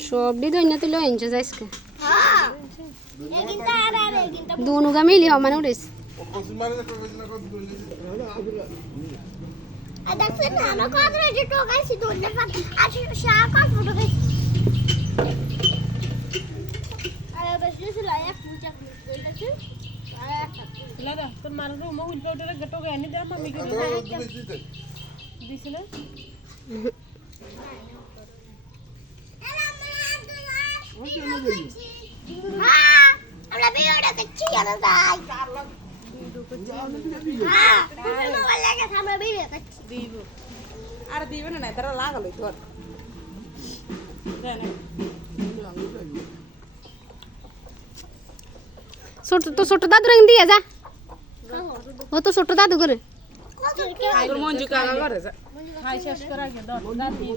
সবটি দৈন্য তুলে আনছো যাইসকে दोनों का मिली हम मने उड़ेस अदक से ना को आदर जे तो गाइस दोनों का आज शाह का फोटो गाइस अरे बस ये लाया पूजा कर लादा तो मार रो मोबाइल पाउडर गटो गया नहीं दे मम्मी के दिसले हां हमरा वीडियो कच्ची यार दाई हां तुम वाला के हमरा वीडियो कच्ची दीबो अरे दीबो ना तेरा लागल तोर देने छोट दादू रंग दिया जा वो तो छोट दादू करे তোর মঞ্জু কাকা করে হাই শেষ করা গে দাও দাদি